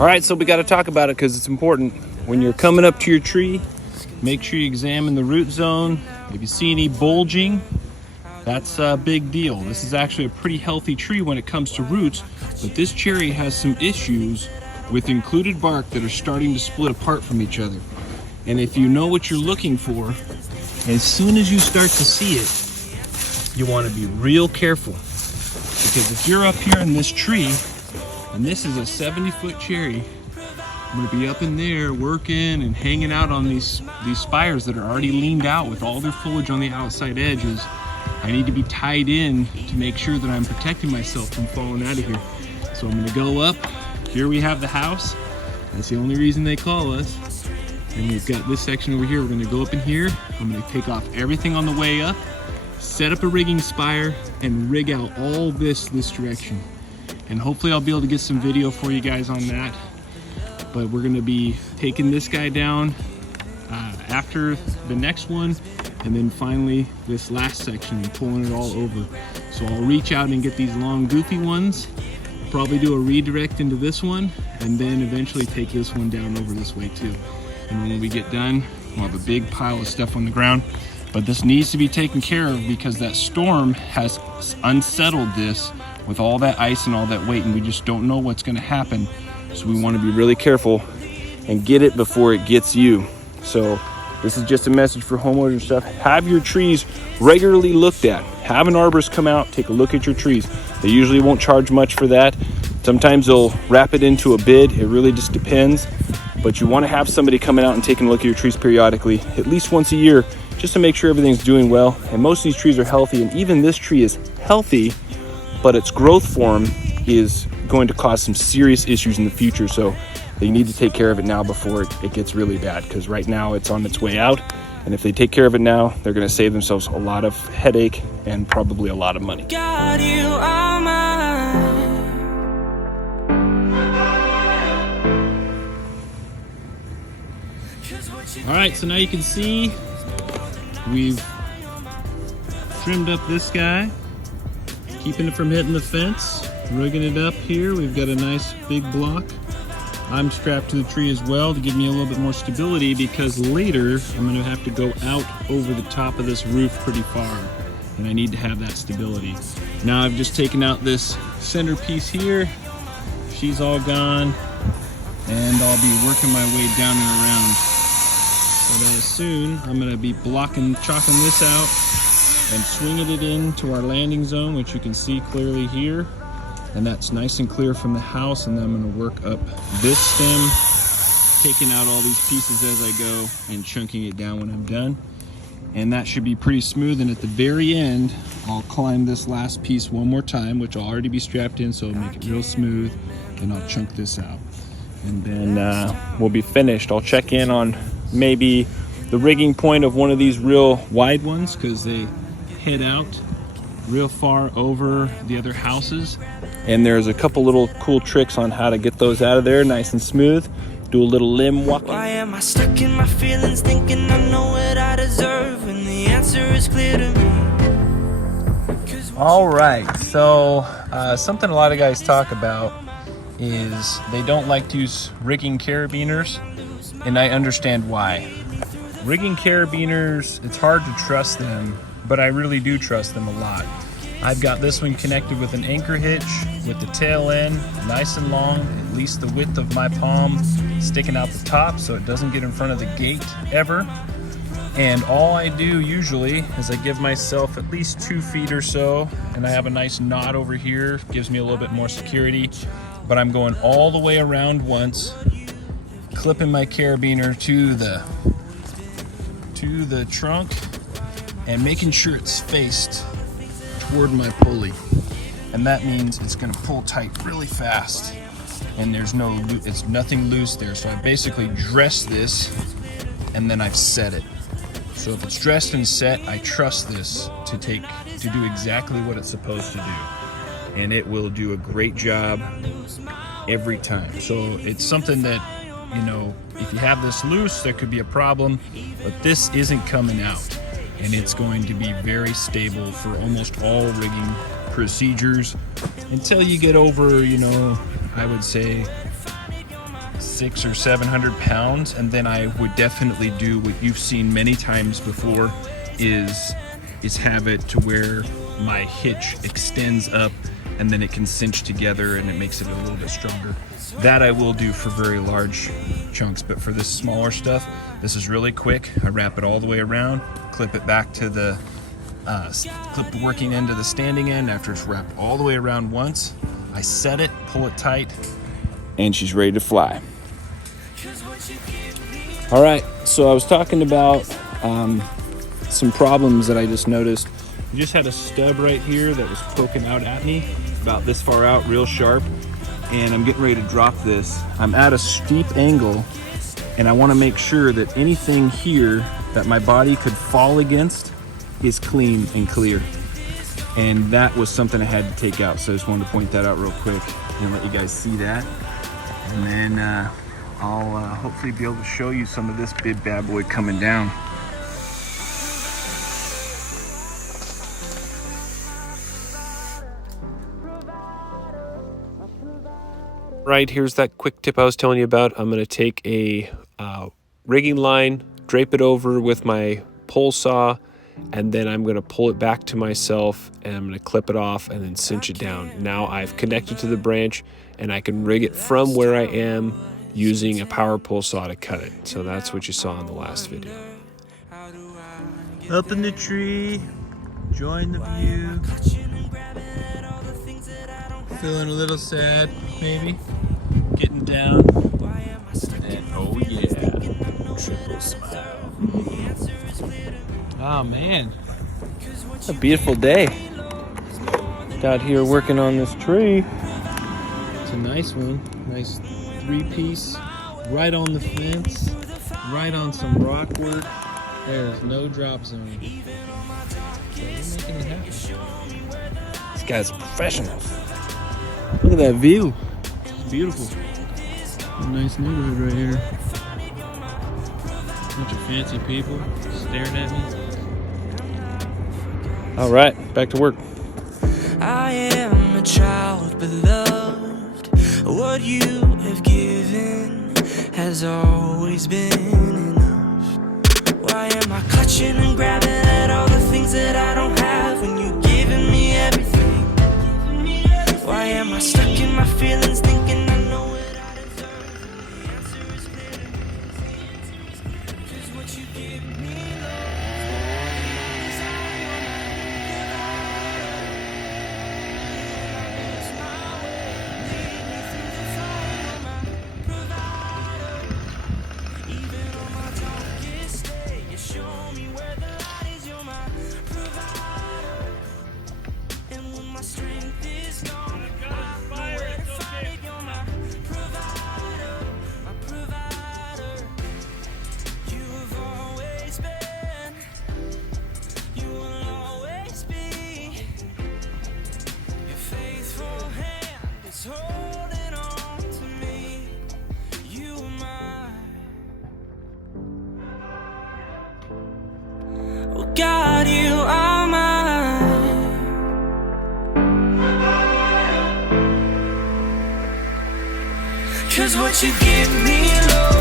All right, so we got to talk about it because it's important. When you're coming up to your tree, make sure you examine the root zone. If you see any bulging, that's a big deal. This is actually a pretty healthy tree when it comes to roots, but this cherry has some issues with included bark that are starting to split apart from each other. And if you know what you're looking for, as soon as you start to see it, you want to be real careful. Because if you're up here in this tree, and this is a 70-foot cherry, I'm going to be up in there working and hanging out on these spires that are already leaned out with all their foliage on the outside edges. I need to be tied in to make sure that I'm protecting myself from falling out of here. So I'm going to go up. Here we have the house. That's the only reason they call us. And we've got this section over here. We're going to go up in here. I'm going to take off everything on the way up, set up a rigging spire, and rig out all this direction. And hopefully I'll be able to get some video for you guys on that. But we're gonna be taking this guy down after the next one, and then finally this last section and pulling it all over. So I'll reach out and get these long goofy ones, probably do a redirect into this one, and then eventually take this one down over this way too. And when we get done, we'll have a big pile of stuff on the ground. But this needs to be taken care of because that storm has unsettled this with all that ice and all that weight, and we just don't know what's going to happen. So we want to be really careful and get it before it gets you. So this is just a message for homeowners and stuff. Have your trees regularly looked at. Have an arborist come out, take a look at your trees. They usually won't charge much for that. Sometimes they'll wrap it into a bid. It really just depends. But you want to have somebody coming out and taking a look at your trees periodically, at least once a year, just to make sure everything's doing well. And most of these trees are healthy, and even this tree is healthy, but its growth form is going to cause some serious issues in the future. So they need to take care of it now before it gets really bad, because right now it's on its way out. And if they take care of it now, they're going to save themselves a lot of headache and probably a lot of money. God, you are mine. All right, so now you can see we've trimmed up this guy, keeping it from hitting the fence, rigging it up here. We've got a nice big block. I'm strapped to the tree as well to give me a little bit more stability, because later I'm going to have to go out over the top of this roof pretty far, and I need to have that stability. Now I've just taken out this center piece here. She's all gone, and I'll be working my way down and around. But as soon, I'm going to be chalking this out and swinging it into our landing zone, which you can see clearly here. And that's nice and clear from the house. And then I'm going to work up this stem, taking out all these pieces as I go and chunking it down when I'm done. And that should be pretty smooth. And at the very end, I'll climb this last piece one more time, which will already be strapped in, so it'll make it real smooth. And I'll chunk this out. And then we'll be finished. I'll check in on maybe the rigging point of one of these real wide ones, because they head out real far over the other houses. And there's a couple little cool tricks on how to get those out of there nice and smooth. Do a little limb walking. Why am I stuck in my feelings, thinking I know what I deserve, when the answer is clear to me? All right, so something a lot of guys talk about is they don't like to use rigging carabiners, and I understand why. Rigging carabiners, it's hard to trust them, but I really do trust them a lot. I've got this one connected with an anchor hitch with the tail end nice and long, at least the width of my palm, sticking out the top so it doesn't get in front of the gate ever. And all I do usually is I give myself at least 2 feet or so, and I have a nice knot over here, gives me a little bit more security. But I'm going all the way around once, clipping my carabiner to the trunk, and making sure it's faced toward my pulley. And that means it's going to pull tight really fast, and it's nothing loose there. So I basically dress this, and then I've set it. So if it's dressed and set, I trust this to do exactly what it's supposed to do. And it will do a great job every time. So it's something that, you know, if you have this loose, there could be a problem, but this isn't coming out. And it's going to be very stable for almost all rigging procedures until you get over, you know, I would say 600 or 700 pounds, and then I would definitely do what you've seen many times before, is have it to where my hitch extends up and then it can cinch together and it makes it a little bit stronger. That I will do for very large chunks, but for this smaller stuff, this is really quick. I wrap it all the way around, clip it back to the clip the working end to the standing end. After it's wrapped all the way around once, I set it, pull it tight, and she's ready to fly. All right, so I was talking about some problems that I just noticed. I just had a stub right here that was poking out at me, about this far out, real sharp, and I'm getting ready to drop this. I'm at a steep angle, and I want to make sure that anything here that my body could fall against is clean and clear. And that was something I had to take out, so I just wanted to point that out real quick and let you guys see that. And then I'll hopefully be able to show you some of this big bad boy coming down. Right, here's that quick tip I was telling you about. I'm going to take a rigging line, drape it over with my pole saw, and then I'm going to pull it back to myself, and I'm going to clip it off and then cinch it down. Now I've connected to the branch, and I can rig it from where I am using a power pole saw to cut it. So that's what you saw in the last video. Up in the tree, enjoying the view. Feeling a little sad, maybe. Getting down. And oh yeah, triple smile. Oh man, it's a beautiful day. Out here working on this tree. It's a nice one. Nice 3-piece, right on the fence, right on some rock work. There's no drop zone. So we're making it happen. These guys are professionals. Look at that view. It's beautiful. A nice neighborhood right here. Bunch of fancy people staring at me. All right, back to work. I am a child beloved. What you have given has always been enough. Why am I clutching and grabbing at all the things that I don't have when you've given me everything? Why am I stuck in my feelings thinking I know it I deserve? The answer is clear. Cause what you give me, holding on to me, you are mine. Oh God, you are mine. 'Cause what you give me, Lord.